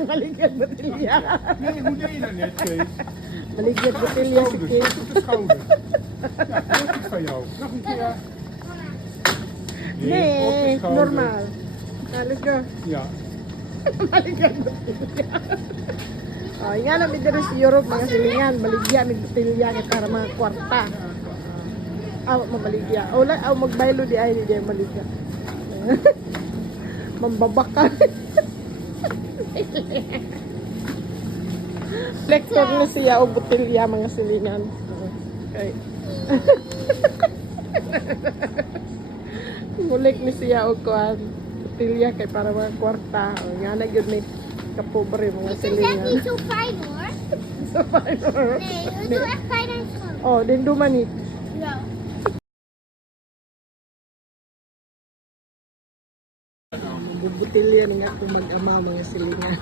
Parang maligyan botilya. Nee, hoe deed je dat net, Kees? Maligyan botilya si Kees. Op de schouder. Ja, dat is van jou. Nog een keer. Nee, op de schouder. normal. Let's go. Ja. Maligyan botilya. Oh, nga namin dito sa Europe, mga silingan, maligyan, may botilya, kaya para mga kwarta. Mamaligya. O magbaylo di ay, hindi maligya. Mambabaka. Lektor na siya o botilya, mga silingan. Okay. Mulik ni siya o kuan botilya kay para mga kwarta. O nga na yun may kapobre mga Het is echt silingan. niet zo fijn hoor. So, paano? Nee, we doen echt fijn en schoon. Oh, din dumanit. Ja. Bubutilya nga ito mag-ama mga silingan.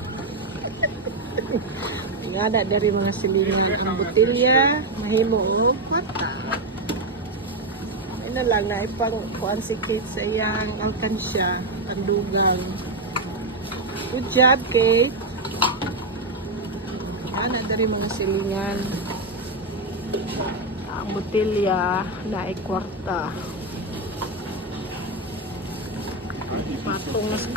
Nga na dari mga silingan. Ang butilya, mahimo o kwarta. Ay na lang na ipang kuan si Kate sa iyang alkansya, tandugang. Good job, Kate. Nga na dari mga silingan. Ang butilya na ay kwarta. Patong na sa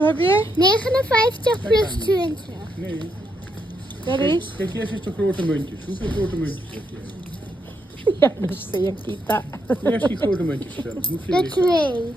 Wat heb je? 59 plus 20. Nee. Dat is? Kijk, eerst eens de grote muntjes. Hoeveel grote muntjes heb je? Ja, dat is yung kita. Eerst die grote muntjes stellen. Moet je De liggen. 2.